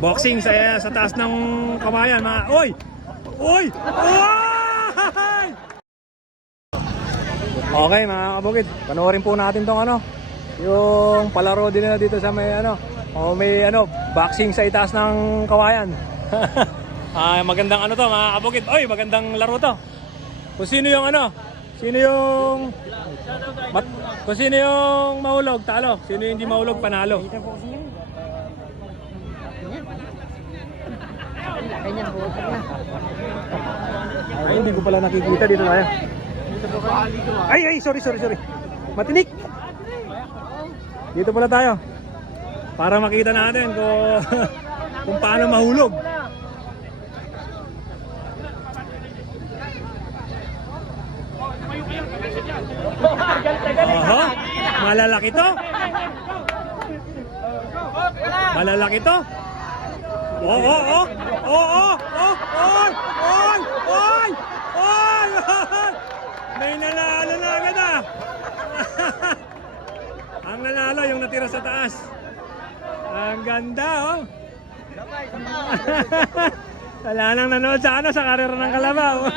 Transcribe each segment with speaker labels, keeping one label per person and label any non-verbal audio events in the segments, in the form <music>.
Speaker 1: Boxing sa sa taas ng kamayan, mga oy. Oy! Oy! Okay mga kabukid, panoorin po natin tong ano, yung palaro din nila dito sa may ano, o may ano, boxing sa itaas ng kawayan. <laughs> ah, magandang ano to mga kabukid. Oy, magandang laro to. Kung sino yung ano, sino yung mat, kung sino yung mahulog, talo. Sino yung hindi mahulog, panalo. Ay, hindi ko pala nakikita dito tayo. Ay, ay, sorry, sorry, sorry. Matinik. Dito pala tayo. Para makita natin kung, <laughs> kung paano mahulog. Oho, malalaki to. Malalaki to. Oo, oo, oo, oo, oo, oy, oy, oy, oy, oy. May nanalo na agad ah. <laughs> Ang nanalo yung natira sa taas. Ang ganda oh. <laughs> Wala nang nanood sa ano sa karera ng kalabaw. <laughs>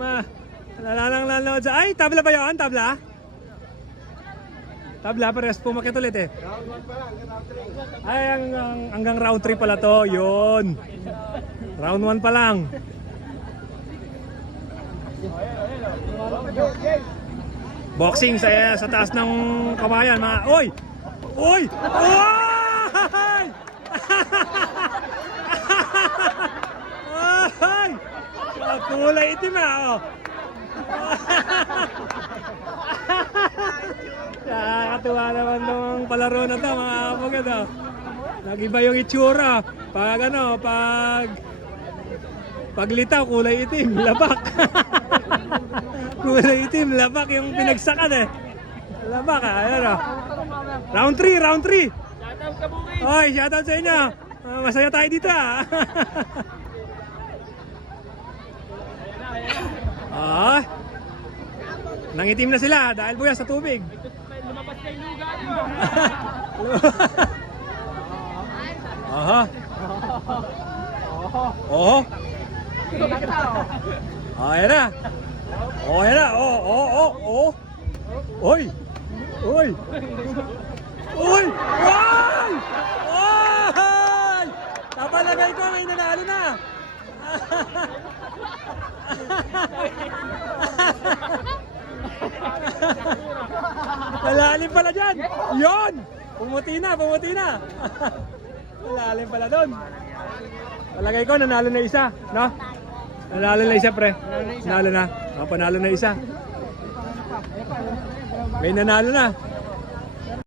Speaker 1: Ma, wala nang nanood sa... Ay, tabla ba yun? Tabla? Tabla, pares pumakit ulit eh. Ay, ang, ang, hanggang round 3 pala to. Yun. Round 1 pa lang. Boxing sa sa taas ng kamayan, mga oy. Oy! Oy! <laughs> Oy! Kulay itim ah. Oh. Nakakatuwa naman tong palaro na to mga kapagad. Oh. Nag-iba yung itsura. Pag ano, pag paglitaw, kulay itim, <laughs> labak. kulay itim, labak yung pinagsakan eh. Labak ah, ayan oh. Round 3, round 3. Oy, shoutout sa inyo. Ah, masaya tayo dito ah. <laughs> Ah. Nangitim na sila dahil buya sa tubig. <laughs> Aha. <laughs> Oh. Oh, ayan na. Oh, ayan na. Oh, oh, oh, oh. Oy. Oy. Oy! Oy! Oy! Napalagay ko, may nanalo na. <laughs> Malalim pala dyan! Yon! Pumuti na, pumuti na! <laughs> Malalim pala doon. Palagay ko, nanalo na isa, no? Nanalo na isa, pre. Nanalo na. Oh, panalo na isa. May nanalo na.